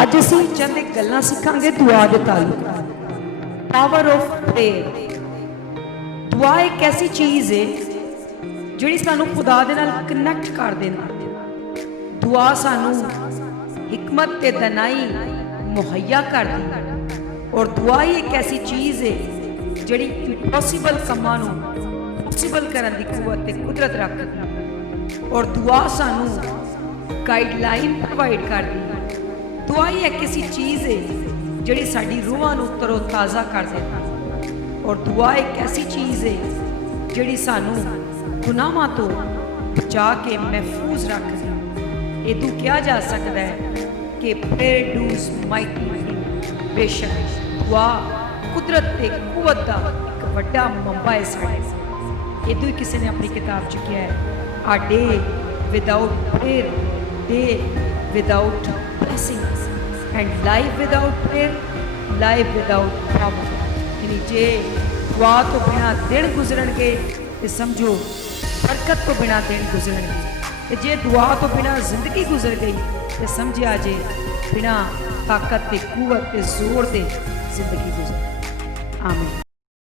ਅੱਜ ਅਸੀਂ ਚੰਦ ਇੱਕ ਗੱਲਾਂ ਸਿੱਖਾਂਗੇ ਦੁਆ ਦੇ ਤਾਲੁਕ ਪਾਵਰ ਆਫ ਪ੍ਰੇਅਰ। ਦੁਆ ਇੱਕ ਐਸੀ ਚੀਜ਼ ਹੈ ਜਿਹੜੀ ਸਾਨੂੰ ਖੁਦਾ ਦੇ ਨਾਲ ਕਨੈਕਟ ਕਰ ਦਿੰਦੀ। ਦੁਆ ਸਾਨੂੰ हिकमत ते दनाई मुहैया कर दी और दुआ ही एक ऐसी चीज़ है जिहड़ी इम्पॉसिबल कामां नूं पॉसिबल करन दी कुवत ते कुदरत रखदी और दुआ सानू गाइडलाइन प्रोवाइड कर दी। दुआ ही एक ऐसी चीज़ है जिहड़ी साडी रूहां नूं तरोताज़ा कर देती और दुआ एक ऐसी चीज़ है जिहड़ी सानू गुनाहां तों बचा के महफूज रखदी। इदू क्या जा सकता है कि प्रेयर डूज माइटी थिंग। बेशक दुआ कुदरत ते कुवत दा एक वड्डा मंबा है साडे। इदू किसी ने अपनी किताब च किया है a day without prayer, day without blessings and life without prayer, life without problem. यानी जे दुआ तो बिना दिन गुजरनगे ते समझो बरकत तो बिना दिन गुजरनगे, जे दुआ तो बिना जिंदगी गुजर गई तो समझिया जे बिना ताकत ते कुवत ते जोर दे जिंदगी गुजर। आमीन।